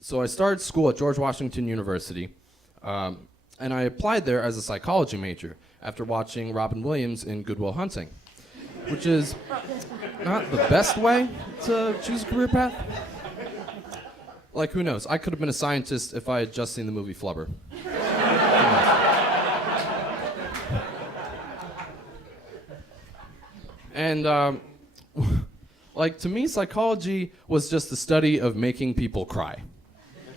So I started school at George Washington University, and I applied there as a psychology major after watching Robin Williams in Good Will Hunting, which is not the best way to choose a career path. Like, who knows? I could have been a scientist if I had just seen the movie Flubber. And, like, to me, psychology was just the study of making people cry.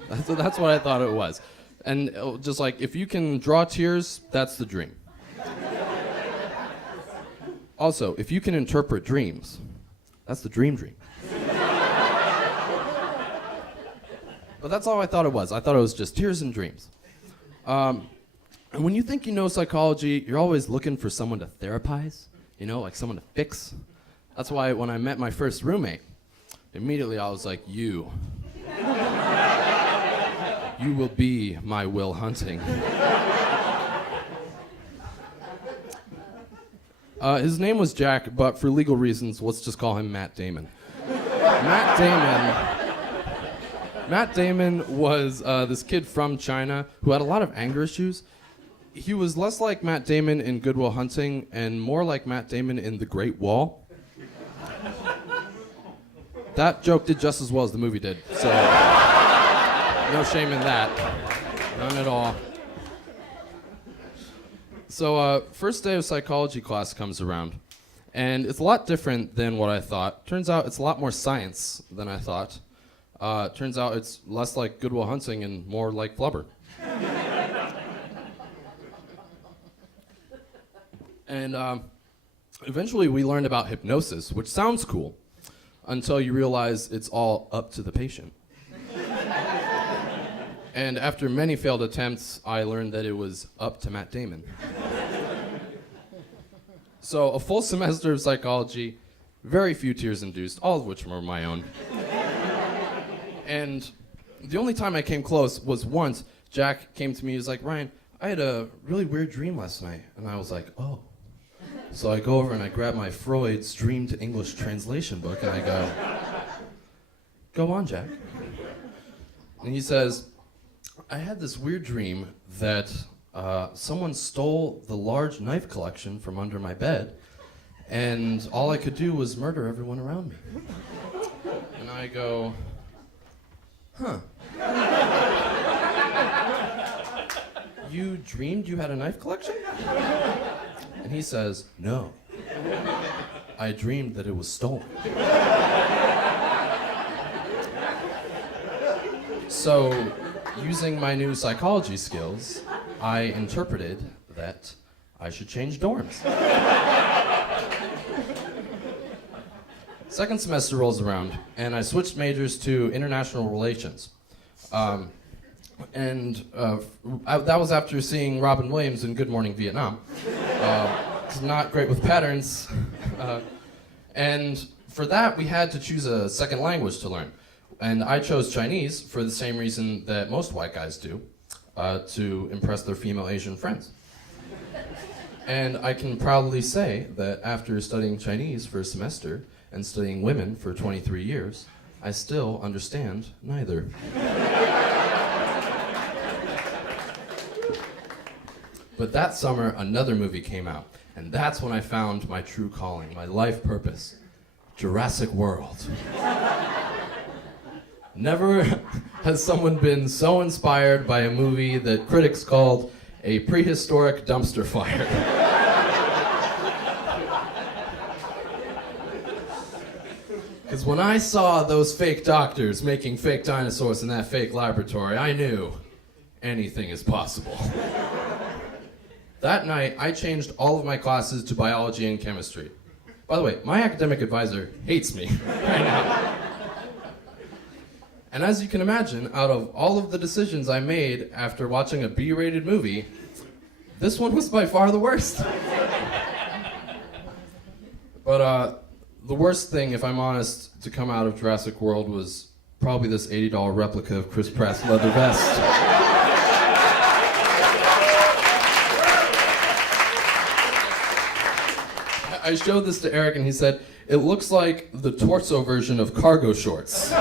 That's what I thought it was. And just like, if you can draw tears, that's the dream. Also, if you can interpret dreams, that's the dream. But that's all I thought it was. I thought it was just tears and dreams. And when you think you know psychology, you're always looking for someone to therapize, you know, like someone to fix. That's why when I met my first roommate, immediately I was like, you will be my Will Hunting. His name was Jack, but for legal reasons, let's just call him Matt Damon. Matt Damon was this kid from China who had a lot of anger issues. He was less like Matt Damon in Good Will Hunting and more like Matt Damon in The Great Wall. That joke did just as well as the movie did, so no shame in that. None at all. So first day of psychology class comes around, and it's a lot different than what I thought. Turns out it's a lot more science than I thought. Turns out it's less like Good Will Hunting and more like Flubber. And eventually we learned about hypnosis, which sounds cool, until you realize it's all up to the patient. And after many failed attempts, I learned that it was up to Matt Damon. So a full semester of psychology, very few tears induced, all of which were my own. And the only time I came close was once Jack came to me, he was like, Ryan, I had a really weird dream last night. And I was like, oh. So I go over and I grab my Freud's Dream to English translation book and I go on, Jack. And he says, I had this weird dream that someone stole the large knife collection from under my bed and all I could do was murder everyone around me. And I go, huh. You dreamed you had a knife collection? And he says, no. I dreamed that it was stolen. So, using my new psychology skills, I interpreted that I should change dorms. Second semester rolls around, and I switched majors to international relations. That was after seeing Robin Williams in Good Morning Vietnam. It's not great with patterns. And for that, we had to choose a second language to learn. And I chose Chinese for the same reason that most white guys do, to impress their female Asian friends. And I can proudly say that after studying Chinese for a semester and studying women for 23 years, I still understand neither. But that summer, another movie came out, and that's when I found my true calling, my life purpose, Jurassic World. Never has someone been so inspired by a movie that critics called a prehistoric dumpster fire. Because when I saw those fake doctors making fake dinosaurs in that fake laboratory, I knew anything is possible. That night, I changed all of my classes to biology and chemistry. By the way, my academic advisor hates me right now. And as you can imagine, out of all of the decisions I made after watching a B-rated movie, this one was by far the worst. But the worst thing, if I'm honest, to come out of Jurassic World was probably this $80 replica of Chris Pratt's leather vest. I showed this to Eric and he said, it looks like the torso version of cargo shorts.